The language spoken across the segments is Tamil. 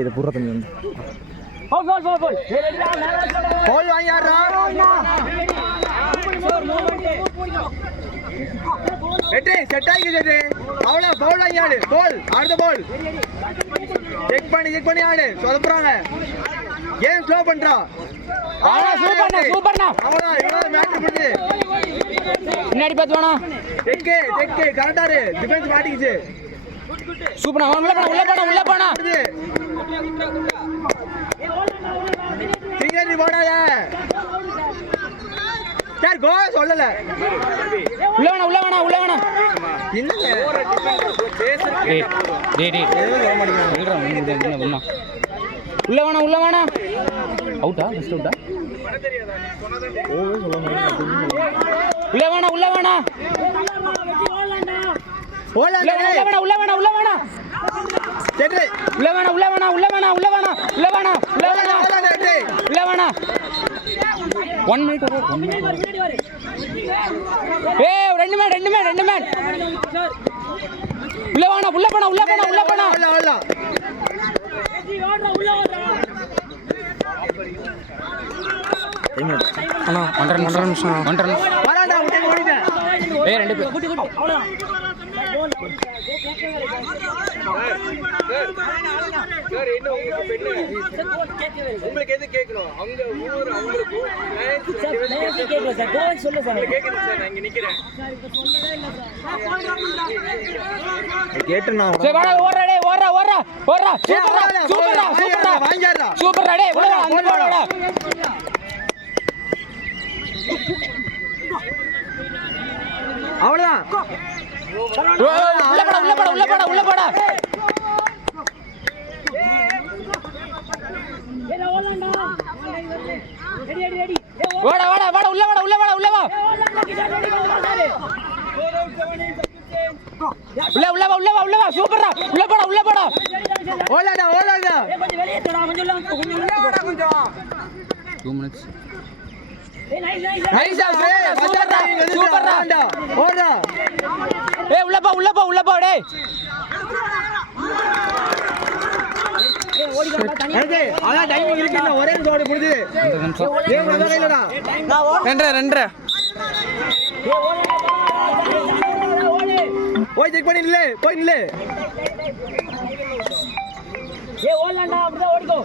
இது புற தண்ணி வந்து போல் வாங்கியாரா வெற்றி செட் ஆகிடுது அவ்வளோ பவுல் வாங்கியாடு போல் அடுத்த போல் செக் பண்ணி ஆடு சொதப்புறாங்க கேம் ஸ்லோ பண்றா சூப்பர்ண்ணா அவ்வளோதான் இவ்வளோ மேட்ச் முடிஞ்சு முன்னாடி பார்த்து வேணா டெக்கு கரெக்டாரு டிஃபென்ஸ் மாட்டிக்கிச்சு சூப்பர்ண்ணா உள்ள போனா சிங்கரி போடாத சார் கோ சொல்லல உள்ள வேணா இல்லங்க உள்ள வேணா அவுட்டா ஃபர்ஸ்ட் அவுட்டா உள்ள வேணா ஒன் மினிட் ஏய் ரெண்டு மேன் உள்ள போனா அண்ணா 1.5 நிமிஷம் ஏய் ரெண்டு பேர் சார் என்ன உங்களுக்கு எது கேட்கணும் அவங்க ஊர் அவங்களுக்கு சொல்ல சார் கேட்கணும் சார் நான் இங்க நிக்கிறேன் கேட்டேனா சரி வாடா ஓடுறா சூப்பரா டேய் உள்ள அந்த போடா அவ்வளவுதான் உள்ள போடா வாடா உள்ள வா சூப்பரா உள்ள போடா ஓலாடா கொஞ்சம் வெளியே போடா கொஞ்சம் 2 minutes நைஸ் சூப்பர்டா ஓடா ஏய் உள்ள போ டேய் ஏய் அட டைமிங் இருக்கு இல்ல ஒரே நிமிஷம் ஓடி புடிச்சு ஏய் உங்க கையிலடா ரெண்டரை போய் செக் பண்ணி நில்லு போய் நில்லு ஏய் ஓடலாம்டா அப்படியே ஓடிக்கோ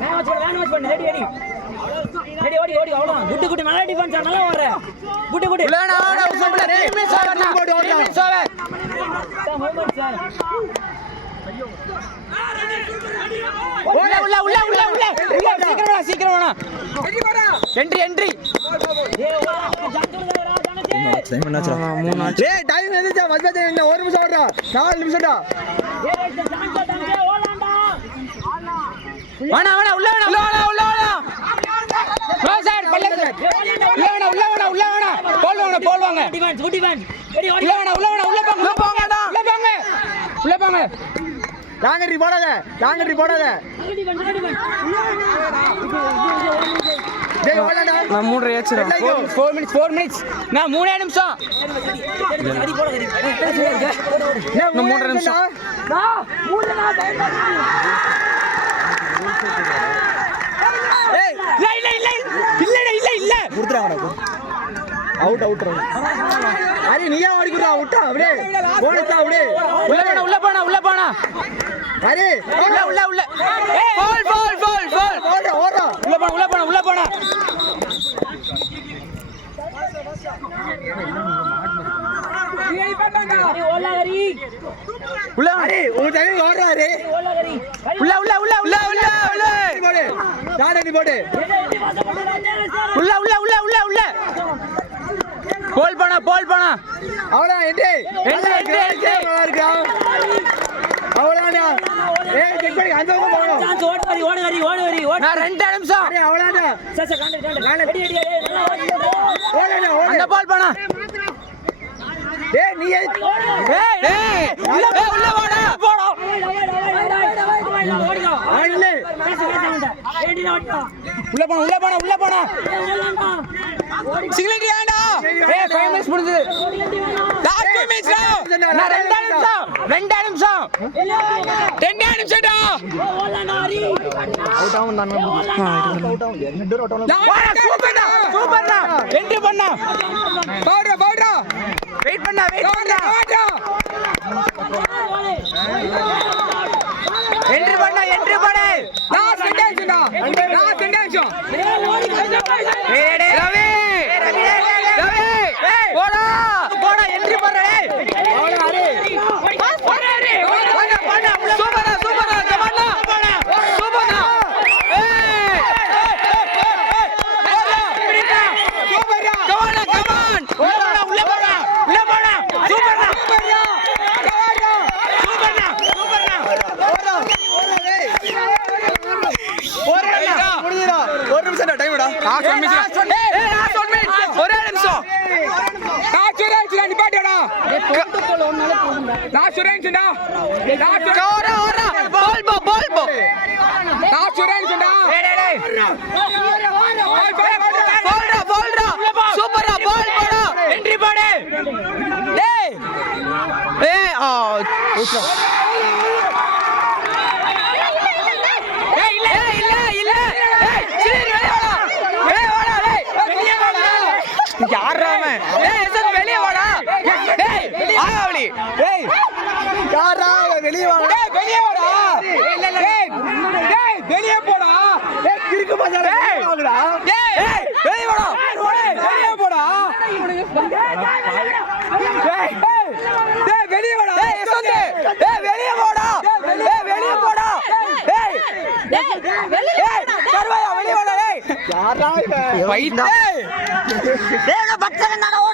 வேன் வாட்ச் பண்ணு ரெடி ஓடி அவ்வளவுதான் குட்டு நல்ல டிஃபென்ஸ் நல்லா ஓடுற குட்டு இல்லடா super team miss over sir உள்ள சீக்கிரம் வேணா என்ட்ரி டைம் என்னாச்சு 3 ஆச்சு ஏய் டைம் எதுச்சா வந்தது என்ன 1 நிமிஷம் ஓடுறா 4 நிமிஷம்டா வேணா உள்ள நோ சார் உள்ள வேணா போல் வாங்க டிஃபென்ஸ் குட் டிஃபென்ஸ் ரெடி ஓடி உள்ள போங்க லாங்கரி போடாத டேய் ஓடடா நான் 3 ஏச்சுடா 4 minutes நான் 3 நிமிஷம் ரெடி போட நான் 3 நிமிஷம் இல்ல குடுத்துறாங்கடா அவுட் அரே நீயா ஓடிக்குறா விட்டா அப்படியே போடுடா அப்படியே உள்ள போனா அரே உள்ள போல் ஓடுடா உள்ள போனா உள்ள அரே உங்க டைம் ஓடுறா அரே உள்ள போடு தாடி போடு உள்ள போல் போனா அவளா என்ட்ரி நல்லா இருக்கா அவளாடா ஏய் செக் பண்ணி அந்த பக்கம் போறோம் சான்ஸ் ஓடு நான் 2 நிமிஷம் அரே அவளாடா சார் காண்டே ரெடி நல்லா ஓடு அந்த பால் போனா டேய் நீ ஏய் உள்ள வாடா போடா ஓடிக்கோ ஆளு உள்ள போனா சிக்னல் ஏண்டா ஏய் 5 மினிட்ஸ் முடிஞ்சது லாஸ்ட் நான் 2 நிமிஷம் 2 நிமிஷம் 2 நிமிஷம்டா ஓடலாம்டா ஹரி அவுட் ஆகும் தான் அவுட் ஆகும் ரெண்டு பேரும் அவுட் ஆகும் சூப்பர்டா சூப்பர்டா என்ட்ரி பண்ணா பவுடரா வெயிட் பண்ணா என்ட்ரி பண்ணு லாஸ்ட் சென்டென்ஸ்டா ரவி போடா என்ட்ரி பண்ணு ஒரு நிமிஷம் டைம்டா ஒரே நிமிஷம் நிப்பாட்டியடா சூப்பரா பால் போடா என்ட்ரி போடு டேய் இல்ல சீரி வெளிய வாடா டேய் ஆவலி டேய் யாரா வெளிய வா வெளிய வாடா டேய் வெளிய போடா ஏய் கிறுக்கு மச்சான் வாங்கடா டேய் வெளிய போடா வெளிய போடா டேய் வெளிய போடா டேய் யசந்த் டேய் வெளிய போடா டேய் வெளிய போடா டேய் கர்வாயா வெளிய போடா டேய் யாரா இவன் டேய் டேய் பச்சை நானோ